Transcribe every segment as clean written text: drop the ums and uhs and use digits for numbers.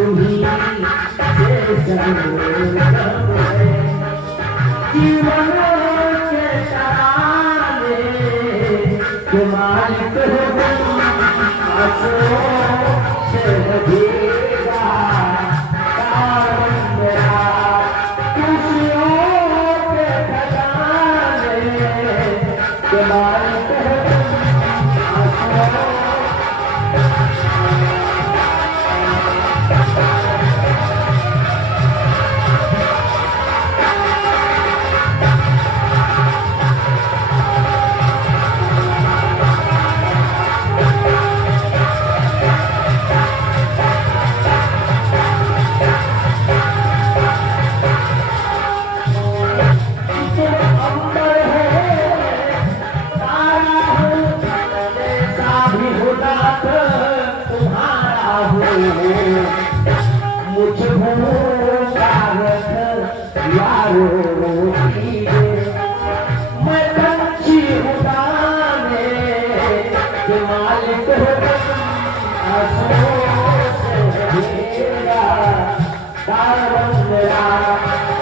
तुम्ही से संग जीवन के तारे के मालिक हो तुम आंसुओं से भीगा सावन मेरा खुशियों के खजाने के मालिक हो तुम आंसुओं मुझ भूखा रख यारो मैं पंछी उड़ाने के मालिक हो आंसुओं से भीगा सावन मेरा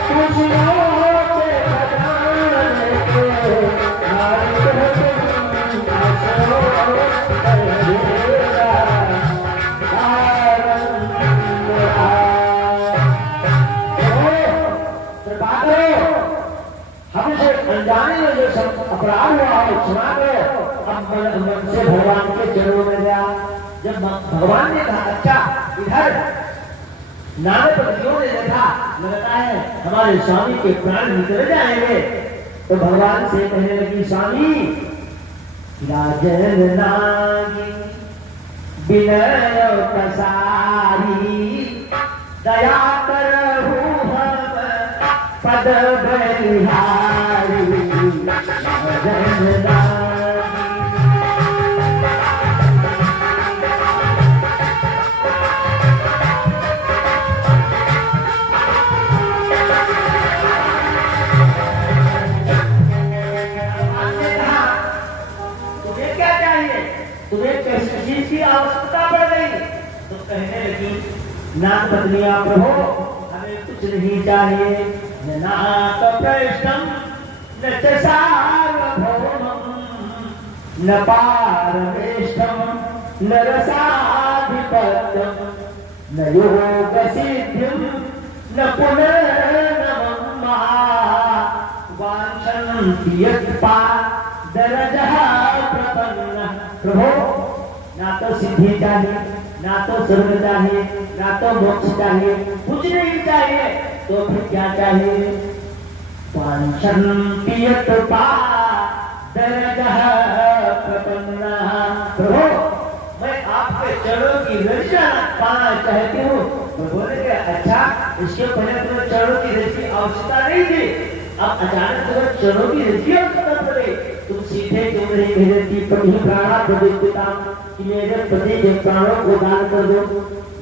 खुशियों के खजाने के मालिक हो आंसुओं से भीगा अनजाने में जो सब अपराध हुआ है क्षमा करो। अब मन से भगवान के चरणों में गया। जब भगवान ने कहा अच्छा इधर नाम पत्नियों ने देखा लगता है हमारे स्वामी के प्राण निकल जाएंगे, तो भगवान से कहने लगी स्वामी राजन नागी विनय कसारी दया करहु हम पद बलिहारी राजन तुम्हें कैसी चीज की आवश्यकता पड़ गई? तो कहने लगी नाथ पत्नियां प्रभु हमें कुछ नहीं चाहिए, न नाथ प्रश्नम न च सार्वभौमम न पारमेष्ठम न रसाधिपत्यम न योग सिद्धिम न पुनर्नवम वांछन्ति यत्पा दरजः प्रपन्न। प्रभु ना तो सिद्धि चाहिए, ना तो स्वर्ग चाहिए, ना तो मोक्ष चाहिए, कुछ नहीं चाहिए, तो फिर क्या चाहिए? वांछन्ति यत्पा दरजः प्रपन्न। प्रभु मैं आपके चरणों की रक्षा पाना चाहती हूँ। प्रभु ने कहा अच्छा इसके पहले तुम्हें चरणों की रक्षा की आवश्यकता नहीं थी, अब अचानक तुम्हें चरणों की रक्षा की आवश्यकता पड़े, तुम सीधे क्यों नहीं मेरे की पति प्राणा प्रतिष्ठिता कि मेरे पति के प्राणों को दान कर दो,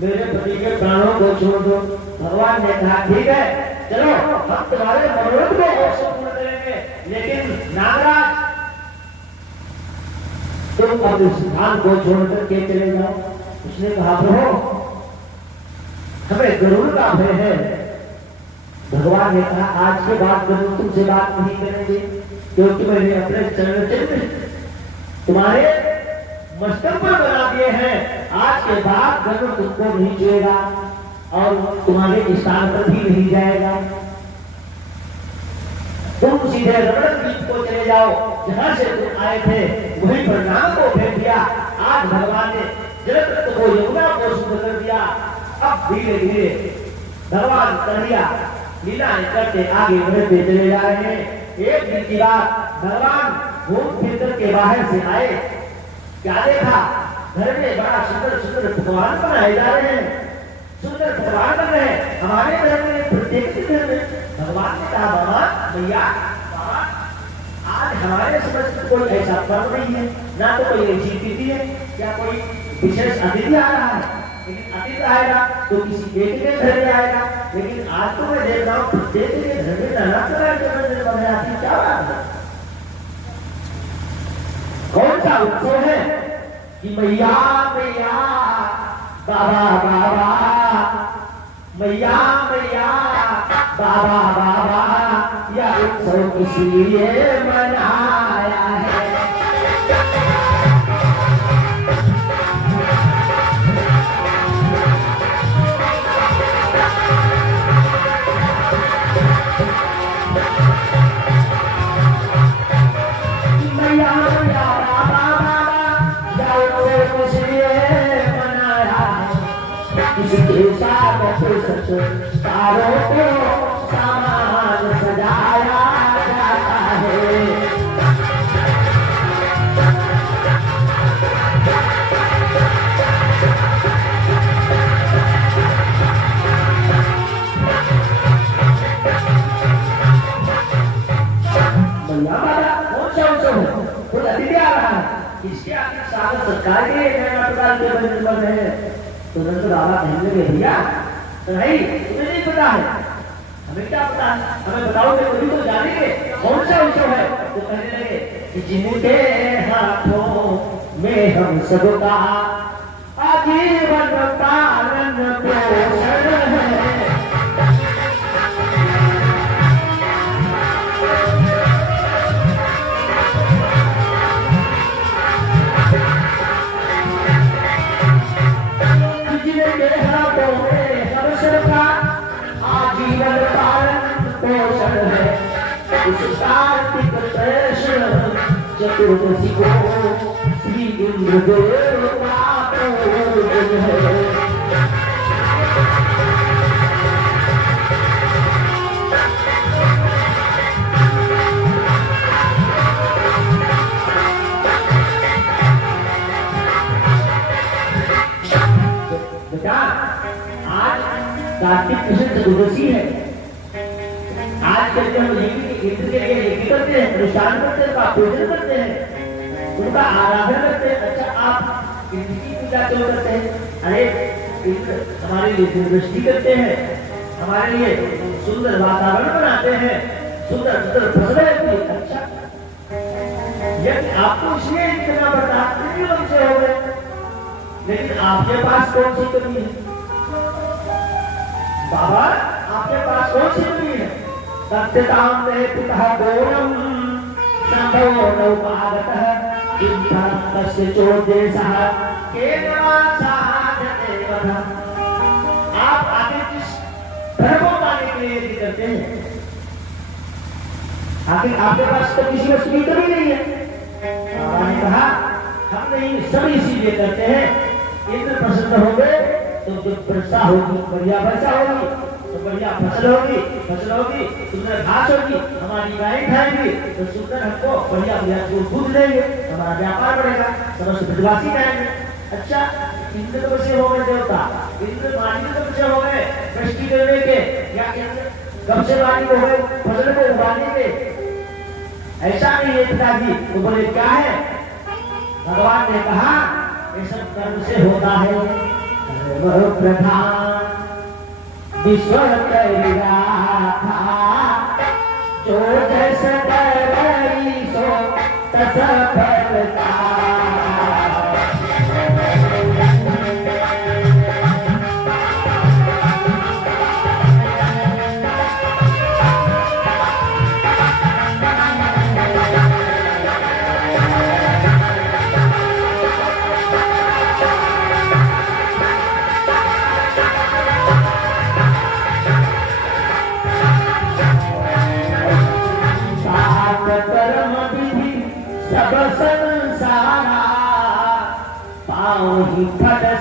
मेरे पति के प्राणों को छोड़ दो। भगवान ने कहा ठीक है चलो हम तुम्हारे मनोरथ को अवश्य पूर्ण करेंगे, लेकिन नागराज तुम अब इस स्थान को छोड़कर के चले जाओ। उसने कहा प्रभु हमें गरुड़ का भय है। भगवान ने कहा आज के बाद गरुड़ तुमसे बात नहीं करेंगे, क्योंकि मैंने अपने चरण चिन्ह तुम्हारे मस्तक पर बना दिए हैं। आज के बाद गरुड़ तुमको नहीं छुएगा और तुम्हारे स्थान पर भी नहीं जाएगा। तुम सीधे रमण द्वीप को चले जाओ, जहां से तुम आए थे वहीं पर नाम को फेंक दिया। आज भगवान ने जलप्रत को यमुना को शुद्ध कर दिया। अब धीरे धीरे भगवान कन्हैया लीलाएं करते आगे बढ़ते चले जा रहे हैं। एक दिन की बात भगवान घूम फिर करके बाहर से आए, क्या देखा घर में बड़ा सुंदर सुंदर पकवान बनाए जा रहे हैं, सुंदर पकवान बन रहे हैं। हमारे घर में प्रत्येक घर में भगवान ने कहा बाबा भैया आज हमारे समझ में कोई ऐसा पर्व नहीं है, ना तो कोई ऐसी तिथि है, क्या कोई विशेष अतिथि आ रहा है। लेकिन अतिथि आएगा तो किसी एक के घर में आएगा, लेकिन आज तो मैं देख रहा हूँ प्रत्येक के घर में नाना तरह के मंदिर बन रहे हैं। क्या बात है, कौन सा उत्सव है कि मैया मैया बाबा बाबा मैया मैया बाबा बाबा यह उत्सव किस लिए मनाया है। मैया मैया बाबा बाबा यह उत्सव किस लिए मनाया है। इसके साथ तारों को सामान सजाया जाता है। इसके आखिर सागर सरकार के प्रकार के बंद है। तो बाबा कहने लगे भैया नहीं तुम्हें नहीं पता है, हमें क्या पता है, हमें बताओगे तभी तो जानेंगे कौन सा उत्सव है। तो कहने लगे कि जिनके हाथों में हम सबका आजीवन पालन पोषण है। आजीवन पालन पोषण है। इस कार्तिक कृष्ण चतुर्दशी को श्री इंद्रदेव का पूजन है। आज कार्तिक कृष्ण चतुर्दशी है। आज करके हम इंद्र के लिए यज्ञ करते हैं, अनुष्ठान करते हैं, पूजन करते हैं, उनका आराधना करते हैं। अच्छा आप इंद्र की पूजा क्यों करते हैं? अरे इंद्र हमारे लिए दृष्टि करते हैं, हमारे लिए सुंदर वातावरण बनाते हैं, सुंदर सुंदर फसलें। अच्छा यदि आपको इसलिए करना पड़ता है हमसे हो गए, लेकिन आपके पास कौन सी कमी है? बाबा आपके पास कौन सी कमी है? सत्यताम में पिता गोरम संभव नौपागतः इंद्रस्य चोदेशः केवलासाधनेवः। आप आगे किस धर्म को पाने के लिए यदि करते हैं, आखिर आपके पास तो किसी वस्तु की कमी नहीं है। बाबा ने कहा हम नहीं सब इसीलिए करते हैं, इंद्र प्रसन्न हो गए तो जब वर्षा होगी, बढ़िया वर्षा होगी तो बढ़िया फसल होगी, सुंदर घास होगी, हमारी गायें खाएंगी तो सुंदर हमको बढ़िया बढ़िया दूध देंगे, हमारा व्यापार बढ़ेगा, समस्त ब्रजवासी खाएंगे। अच्छा इंद्र कब से हो गए देवता? इंद्र मालिक कब से हो गए सृष्टि करने के? या इंद्र कब से मालिक हो गए फसल को उगाने के? ऐसा नहीं है पिताजी। तो बोले क्या है? भगवान ने कहा ये सब कर्म से होता है। प्रधान विश्व करेगा जो जैसे करी सो तैसा फलता।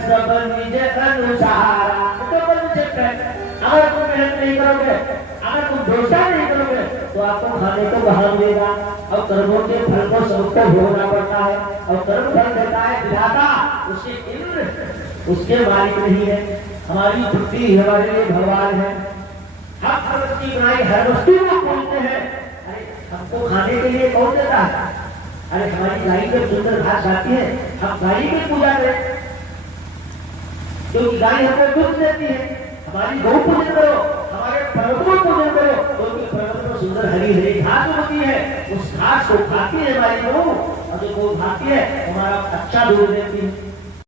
सब निज अनुसारा। तो अगर तुम मेहनत नहीं करोगे, अगर तुम दोषा नहीं करोगे तो आपको खाने को बाहर मिलेगा। और कर्मों के फल को सबको भोगना पड़ता है, और कर्म फल देता है विधाता, उसके इंद्र उसके मालिक नहीं है। हमारी पृथ्वी हमारे लिए भगवान है। हम हर वस्तु बनाई, हर वस्तु को बोलते हैं। अरे हमको खाने के लिए कौन देता है? अरे हमारी गाय जब सुंदर घास खाती है, हम गाय की पूजा करें क्योंकि गाय हमको दूध देती है। हमारी गौ पूजन करो, हमारे पर्वतों पूजन करो क्योंकि पर्वत में सुंदर हरी हरी घास होती है। उस घास को खाती है हमारी गौ, और जो गौ खाती है हमारा अच्छा दूध देती है।